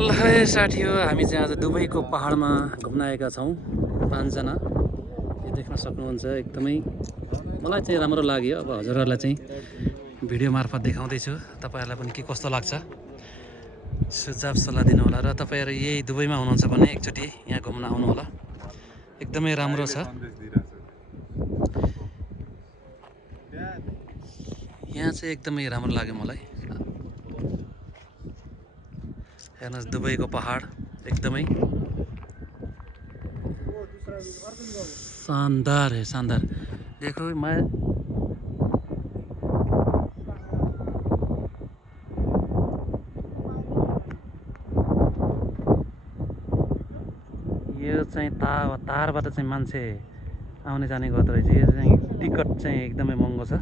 ल है साथी हो, हामी चाहिँ आज दुबईको पहाडमा घुम्न आएका छौँ 5 जना। यो देख्न सक्नुहुन्छ, एकदमै मलाई चाहिँ राम्रो लाग्यो। अब हजुरहरूलाई चाहिँ भिडियो मार्फत देखाउँदैछु, तपाईँहरूलाई पनि के कस्तो लाग्छ सुझाव सल्लाह दिनु होला। र तपाईँहरू यही दुबईमा हुनुहुन्छ भने एकचोटि यहाँ घुम्न आउनु होला, एकदमै राम्रो छ। यहाँ चाहिँ एकदमै राम्रो लाग्यो मलाई। हेर्नुहोस् दुबईको पहाड एकदमै शानदार है, शानदार। देखो मैं यो चाहिँ तारबाट चाहिँ मान्छे आउने जाने गर्दो रहेछ। यो चाहिँ टिकट चाहिँ एकदमै महँगो छ।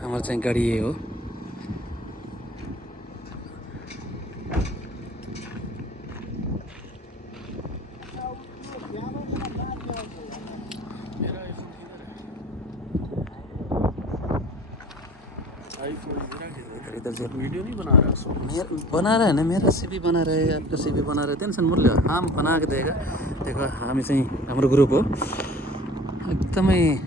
हाम्रो चाहिँ गाडी यही हो। इधर वीडियो नहीं बना रहा, बना रहा है ना, मेरा सीवी बना रहा है, आपका सीवी बना रहा है, टेंशन मत लो, हम बना के देगा। देखो हामी चाहिँ हाम्रो ग्रुप हो, एकदमै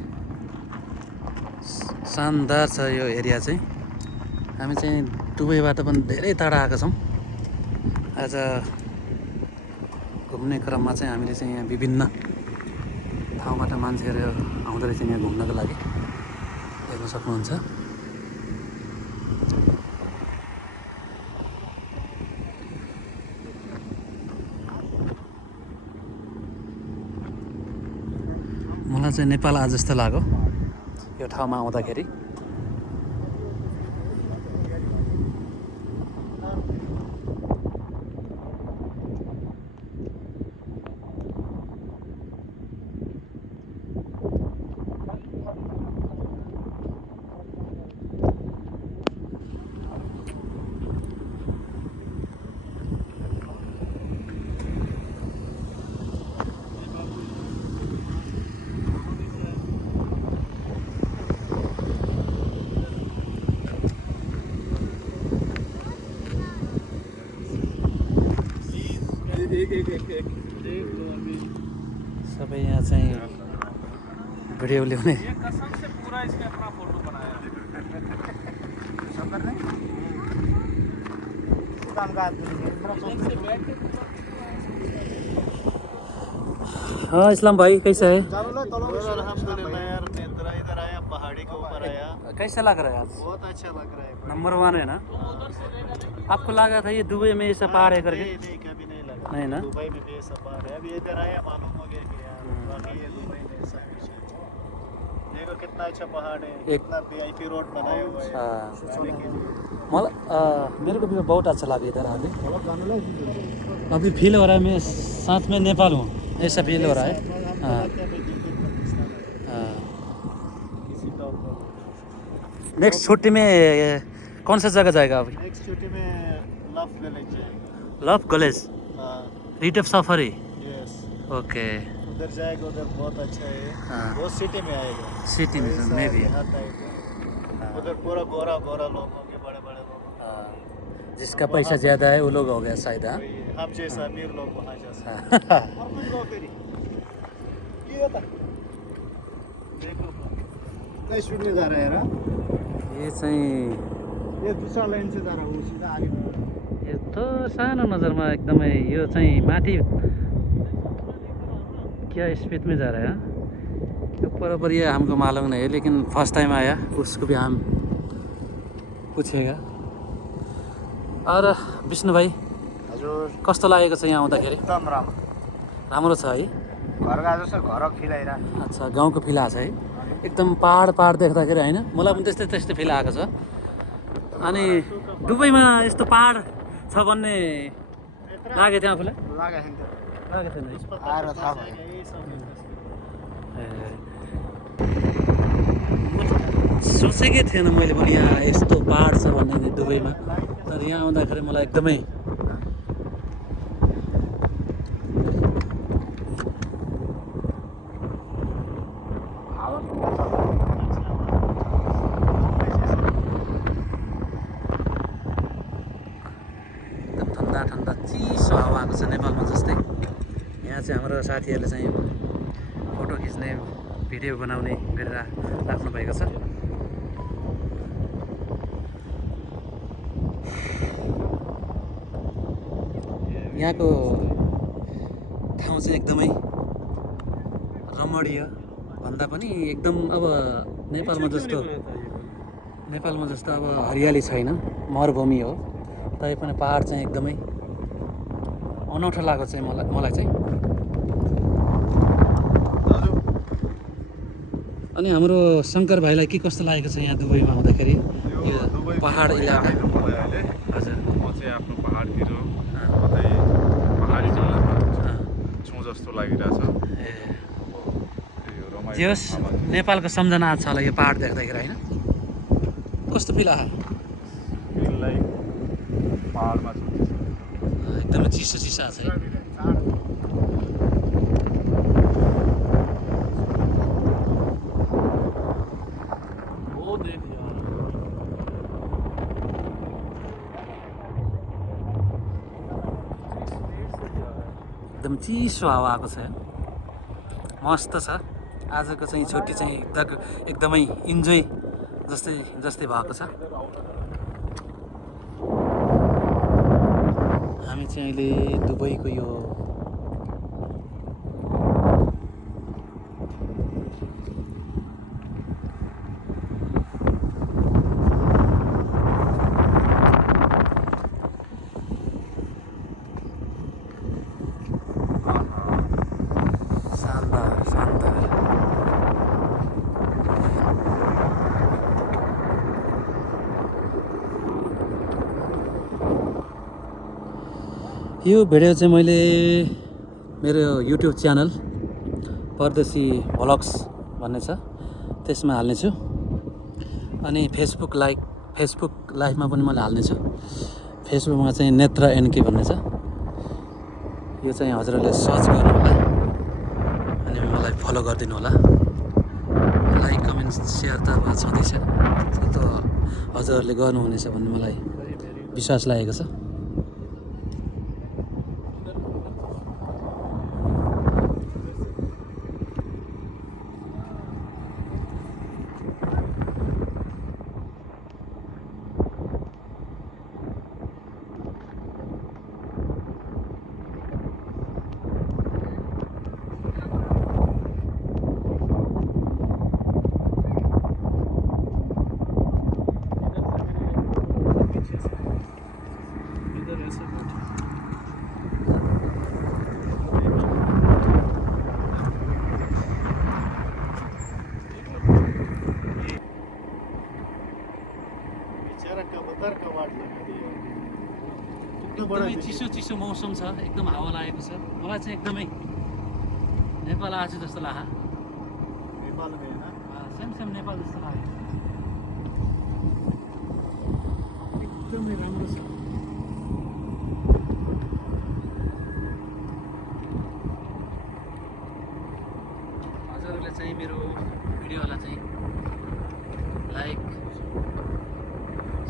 शानदार छ यो एरिया चाहिँ। हामी चाहिँ दुबईबाट पनि धेरै टाढा आएका छौँ। आज घुम्ने क्रममा चाहिँ हामीले चाहिँ यहाँ विभिन्न ठाउँबाट मान्छेहरू आउँदो रहेछ यहाँ घुम्नको लागि, हेर्न सक्नुहुन्छ। मलाई चाहिँ नेपाल आज जस्तो लाग्यो यो ठाउँमा आउँदाखेरि। सबै यहाँ चाहिँ भिडियो ल्याउने हाँ। इस्लाम भाई कैसा है? पहाड़ी के ऊपर आया। कैसा लग रहा है आज? बहुत अच्छा लग रहा है। नंबर 1 है ना? आपको लगा था ये दुबई में ऐसा पहाड़ है करके? नहीं, कभी नहीं लगा। नहीं ना? दुबई में भी ऐसा पहाड़ है। अभी इधर आया मालूम हो गया कि यार वाकई ये दुबई में ऐसा कुछ है। देखो कितना अच्छा पहाड़ है, कितना वीआईपी रोड बनाया हुआ है जाने के लिए। मेरे को भी बहुत अच्छा लगा इधर आके। अभी फील हो रहा है मैं साथ में नेपाल हूँ, ऐसा फील हो रहा है। हाँ। नेक्स्ट छुट्टी में कौन सा जगह जाएगा अभी? नेक्स्ट छुट्टी में लव विलेज जाएगा। लव विलेज, हाँ रीट ऑफ सफारी। यस, ओके, उधर जाएगा, उधर बहुत अच्छा है। हाँ। वो सिटी में आएगा, सिटी में ऐसा मैं भी। देहात टाइप है। उधर पूरा गोरा गोरा लोग होंगे, बड़े बड़े लोग। जिसका पैसा ज़्यादा है वो लोग हो गया शायद। हाँ, हम जैसा अमीर लोग वहाँ जा सकते हैं। स्पीड में जा रहा है ना? ये चाहिँ ये दूसरा लाइन से जा रहा है, वो सीधा आगे। यस्तो सानो नजरमा एकदमै यो चाहिँ माथि क्या स्पीड में जा रहा है। ऊपर ये हमको मालूम नहीं है, लेकिन फर्स्ट टाइम आया, उसको भी हम पूछेगा। और विष्णु भाइ हजुर कस्तो लागेको छ यहाँ आउँदाखेरि? एकदम राम्रो छ है? घरको आज जस्तो घर फिल आइरहेको। अच्छा, गाउँको फिल आएको छ है? एकदम पहाड देख्दाखेरि होइन, मलाई पनि त्यस्तै फिल आएको छ। अनि दुबईमा यस्तो पहाड छ भन्ने लागेको थियो आफूलाई? लागेको थिएन है? आएर थाहा भयो। सोचेकै थिएन मैले पनि यहाँ यस्तो पहाड छ भन्ने दुबईमा। तर यहाँ आउँदाखेरि मलाई एकदमै ठन्डा चिसो हावा आएको छ नेपालमा जस्तै। यहाँ चाहिँ हाम्रो साथीहरूले चाहिँ फोटो खिच्ने भिडियो बनाउने गरेर राख्नु भएको छ। यहाँको ठाउँ चाहिँ एकदमै रमणीय भन्दा पनि एकदम अब नेपालमा जस्तो अब हरियाली छैन, मरुभूमि हो। तै पनि पहाड चाहिँ एकदमै अनौठो लागेको चाहिँ मलाई चाहिँ। अनि हाम्रो शङ्कर भाइलाई के कस्तो लागेको छ यहाँ दुबईमा हुँदाखेरि यो पहाड इलाका? हजुर, म चाहिँ आफ्नो पहाडतिर कतै पहाडी जग्गामा छौँ जस्तो लागिरहेछ। जे होस्, नेपालको सम्झना छ होला यो पहाड देख्दाखेरि, होइन? कस्तो फिल आयो? फिललाई पहाडमा छु एकदमै चिसो चिसो छ है। एकदम चिसो हावा आएको छ, मस्त छ। आजको चाहिँ छुट्टी चाहिँ एकदमै इन्जोय जस्तै भएको छ। हामी चाहिँ अहिले दुबईको यो यो भिडियो चाहिँ मैले मेरो युट्युब च्यानल परदेशी भ्लग्स भन्ने छ त्यसमा हाल्नेछु। अनि फेसबुक लाइभमा पनि मैले हाल्नेछु। फेसबुकमा चाहिँ नेत्र एनके भन्ने छ, यो चाहिँ हजुरहरूले सर्च गर्नु होला अनि मलाई फलो गरिदिनु होला। लाइक कमेन्ट सेयर त अब छँदैछ, त्यो त हजुरहरूले गर्नुहुनेछ भन्ने मलाई विश्वास लागेको छ। एकदमै चिसो मौसम छ, एकदम हावा लागेको छ। मलाई चाहिँ एकदमै नेपाल आएको जस्तो लाग्यो। सेम नेपाल जस्तो लाग्यो, एकदमै राम्रो छ। हजुरहरूले चाहिँ मेरो भिडियोलाई चाहिँ लाइक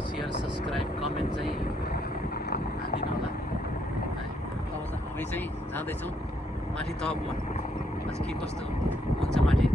सेयर सब्सक्राइब कमेन्ट चाहिँ हालिदिनु होला है। अब हामी चाहिँ जाँदैछौँ माथि तहमा। आज के कस्तो हुन्छ माथि